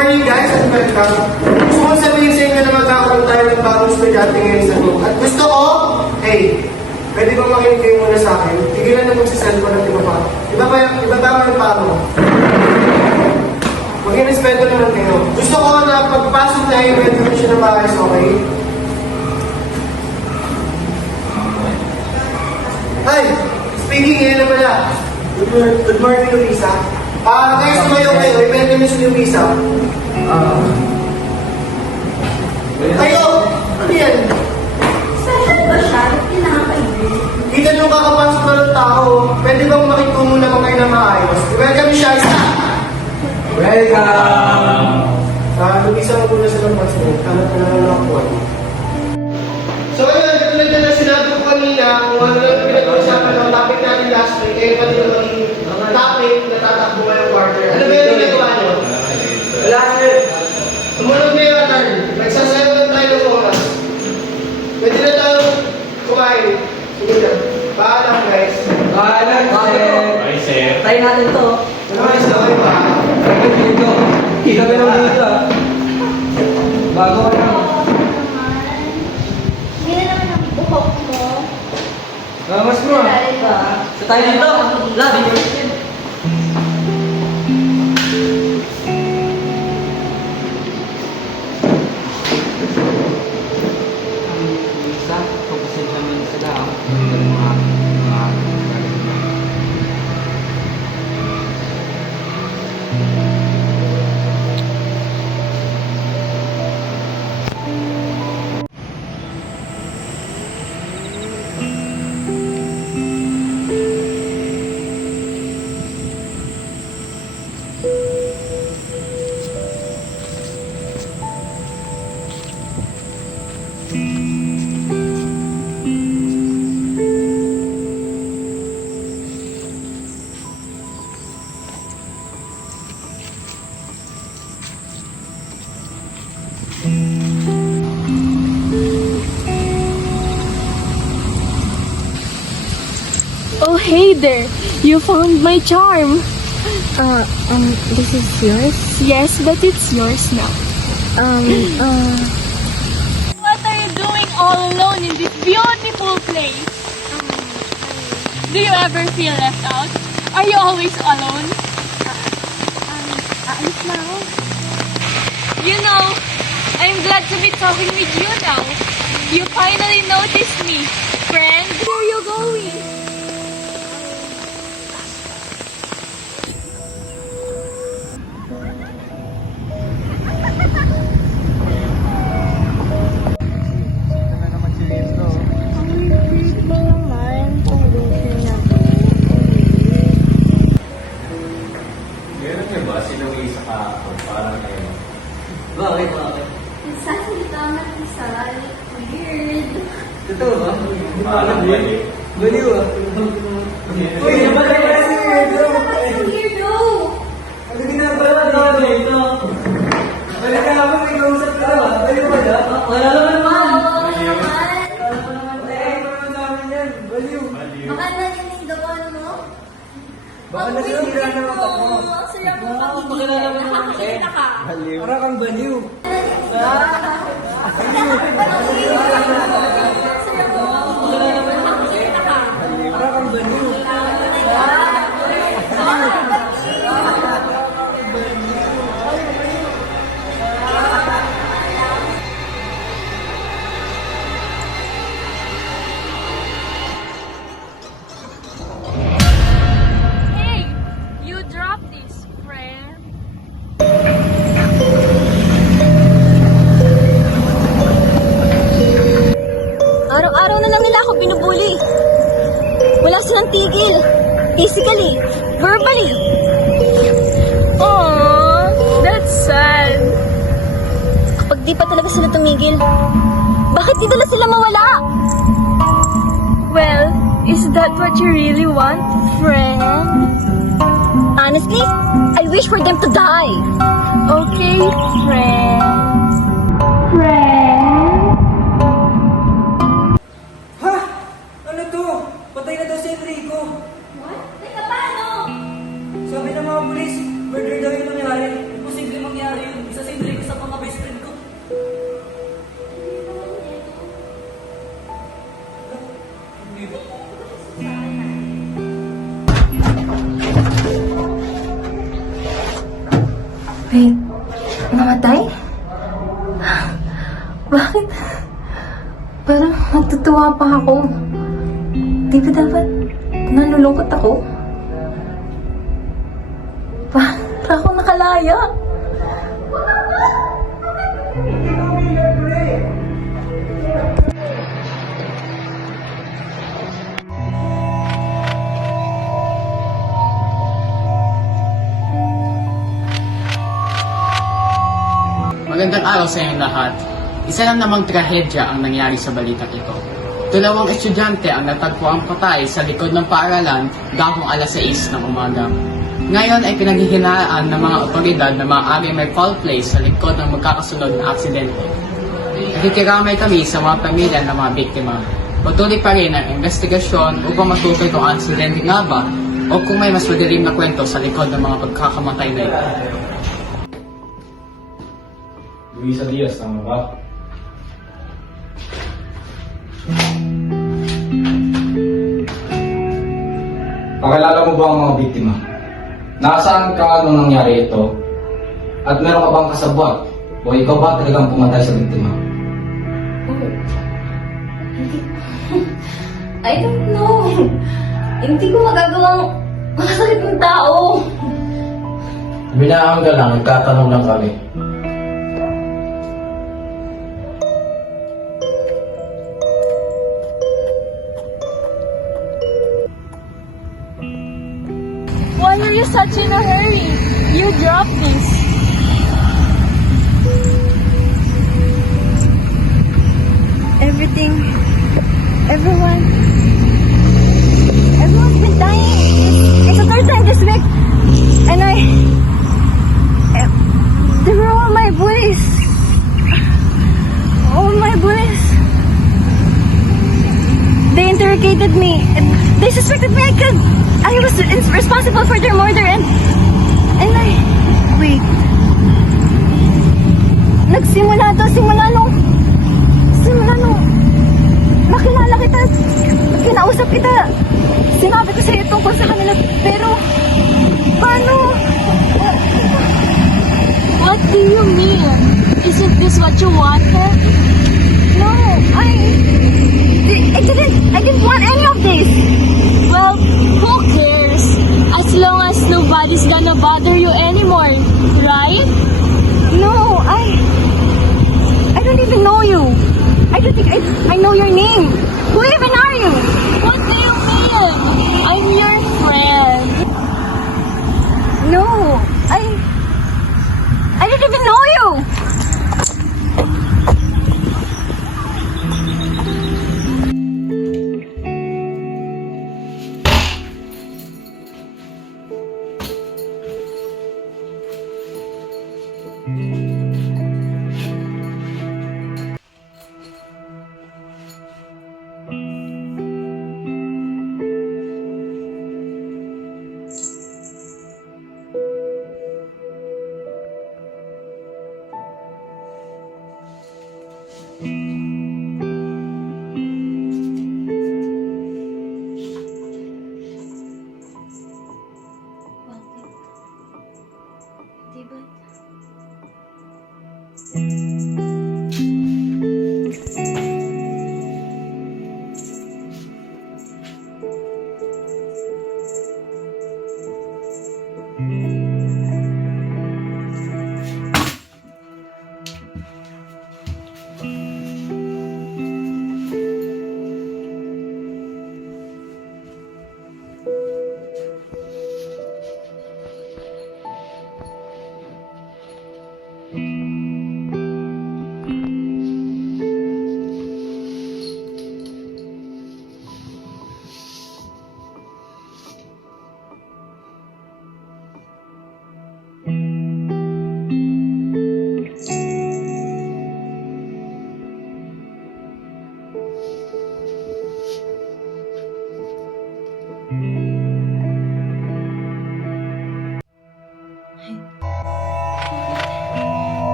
morning guys at welcome. Gusto ko sabihin sa inyo na magkakaroon tayo ng bagong estudyante ngayon sa room. At gusto ko, hey, pwede ba makinig kayo muna sa akin? Tigilan na magsiselfone at iba pa. Iba ba yung paro? Maging respeto naman kayo. Gusto ko na pagpasok tayo, pwede mo siya na maayos, okay? Hi! Speaking ngayon na pala. Good morning, Luisa. Guys, tumayo kayo. I-welcome si Luisa. Kayo! Ano yan? Special ba siya? Hindi nakakaibig. Kita nyo kakapasok na ng tao. Pwede bang makitungo naman kayo na maayos? I-welcome siya, isa! Welcome! Luisa mo muna sa labas mo. Tanong ko na lang ako. So ayun, katulad na sinabi ko kanina, kung ano lang pinag-uusapan ng topic natin last week, eh pati na maging topic na tatakbo ngayong quarter. Ano ba yung ginagawa nyo? Wala sir. Tumunod na yung turn. Nagsasayaw lang tayo ng oras. Pwede na tayo kumain. Sige na. Paalam guys. Paalam, sir. Ay, sir. Tayo natin to. Ayos na kayo ba? Dito. Kita ka lang dito, ah. Bago ka lang. Hindi na naman ang buhok mo. Mas mo, ah. Diba? Sa tayo dito. Labi. Isa, pagpasin namin sila, ah. Oh, hey there! You found my charm! This is yours? Yes, but it's yours now. What are you doing all alone in this beautiful place? Do you ever feel left out? Are you always alone? Aalis na ako. You know, I'm glad to be talking with you now. You finally noticed me, friend. Where are you going? Meron niyo ba sinuwi sa kahapon? Parang kayo. Bakit? Nagsasalita na isa. Weird. Totoo ba? Parang balik. Baliw, ah. Uy, naman na pala si Weirdo. Weirdo! Ano ginagawa natin dito? Wala ka naman, may kausap ka ba? Baliw ba siya? Wala naman naman. Oo naman. Wala naman sa amin yan. Baliw. Baka narinig dawan mo? Baka nasira na ang utak mo. Sarap mo Pakilala mo naman, eh. Nakakita ka. Parang kang baliw. Parang kang baliw. Hey, you dropped this, friend. Araw-araw na lang nila ako binubuli. Wala silang tigil. Physically, verbally. Aww, that's sad. Kapag di pa talaga sila tumigil, bakit di nila sila mawala? Well, is that what you really want, friend? Honestly, I wish for them to die. Okay, friend. Ha? Ano to? Patay na daw si Enrico. What? Teka, paano? Sabi ng mga pulis, murder daw yung nangyari. Imposible mangyari yun. Isa Natutuwa pa ako. Di ba dapat nalulungkot ako? Pa ako nakalaya. Magandang araw sa inyong lahat. Isa lang namang trahedya ang nangyari sa balitang ito. 2 estudyante ang natagpuang patay sa likod ng paaralan gahong alas 6 ng umaga. Ngayon ay pinaghihinaan ng mga otoridad na maaaring may foul play sa likod ng magkakasunod na aksidente. Nakikiramay kami sa mga pamilya ng mga biktima. Patuloy pa rin ang investigasyon upang matukoy kung aksidente nga ba o kung may mas madilim na kwento sa likod ng mga pagkakamatay na ito. Luisa Diaz, tama ba? Pakilala mo ba ang mga biktima? Nasaan ka nung nangyari ito? At meron ka bang kasabwat? O ikaw ba talagang pumatay sa biktima? I don't know. Hindi ko magagawang makasakit ng tao. Binaang ka lang, nagtatanong lang kami. Why are you such in a hurry? You dropped this. Everyone's been dying. It's the third time this week. And they were all my bullies. All my bullies. They interrogated me. They suspected me I was responsible for their murder and wait. Simula nung nakilala kita, kinausap kita, sinabi ko sa'yo tungkol sa kanila, pero paano? What do you mean? Isn't this what you wanted? No, I didn't want any of this. Well, who cares? As long as nobody's gonna bother you anymore, right? No, I don't even know you. I don't think I know your name. Who even are you? What do you mean? I'm your friend. No, I didn't even know you.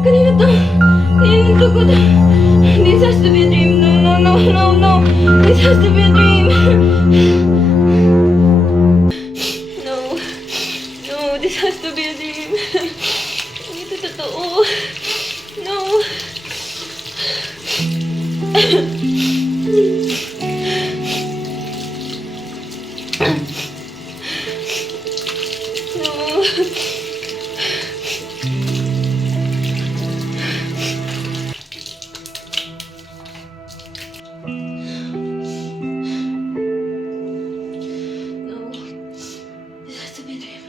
Kanina to ko to. This has to be a dream. No. This has to be a dream. No, this has to be a dream. No. This has to be a dream.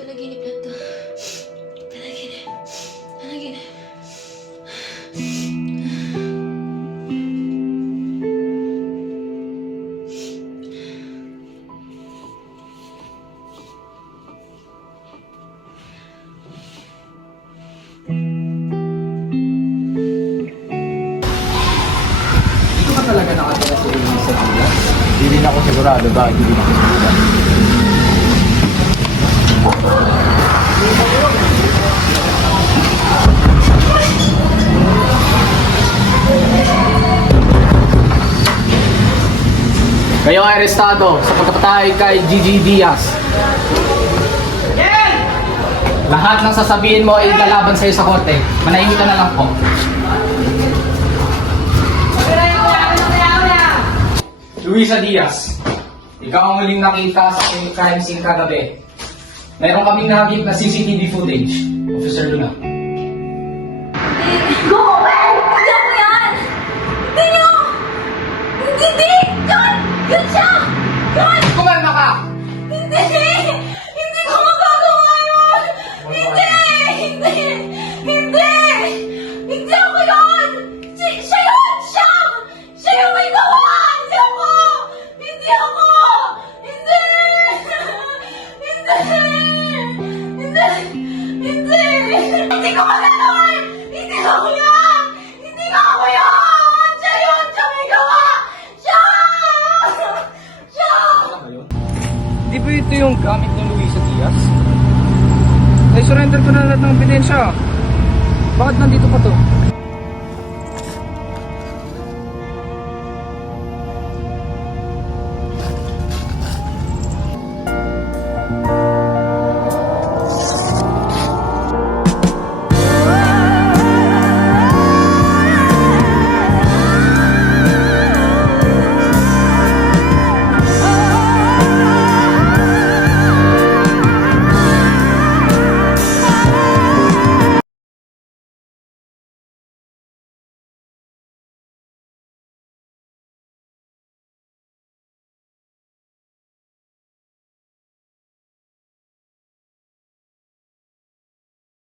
Panaginip lang to. Panaginip. Panaginip. Dito ka talaga nakatira sa Luisa Diaz? Hindi rin ako sigurado ba? Hindi rin ako sigurado. Kayo ay arestado sa pagkapatay kay Gigi Diaz. Lahat ng sasabihin mo ay lalaban sa'yo sa korte. Manahimik ka na lang po. Luisa Diaz, ikaw ang huling nakita sa crime scene kagabi. Meron kaming nahagip na CCTV footage. Officer Luna. Go away! Hindi ako yan! Hindi nyo! Hindi! Yun! Yun siya! Yun! Kumalma ka! Hindi! Hindi ko magagawa yun! Hindi! Hindi! Hindi! Hindi ako yun! Siya yun! Siya! Siya yung may gawa! Hindi ako! Hindi ako! Hindi! Hindi! Hindi! Hindi! Hindi ko magagawa! Hindi ako yan! Hindi ako yan! Siya yun! Siya may gawa! Siya! Siya! Di ba ito yung gamit ng Luisa Diaz? Ay, surrender ko na lahat ng ebidensya. Bakit nandito pa to?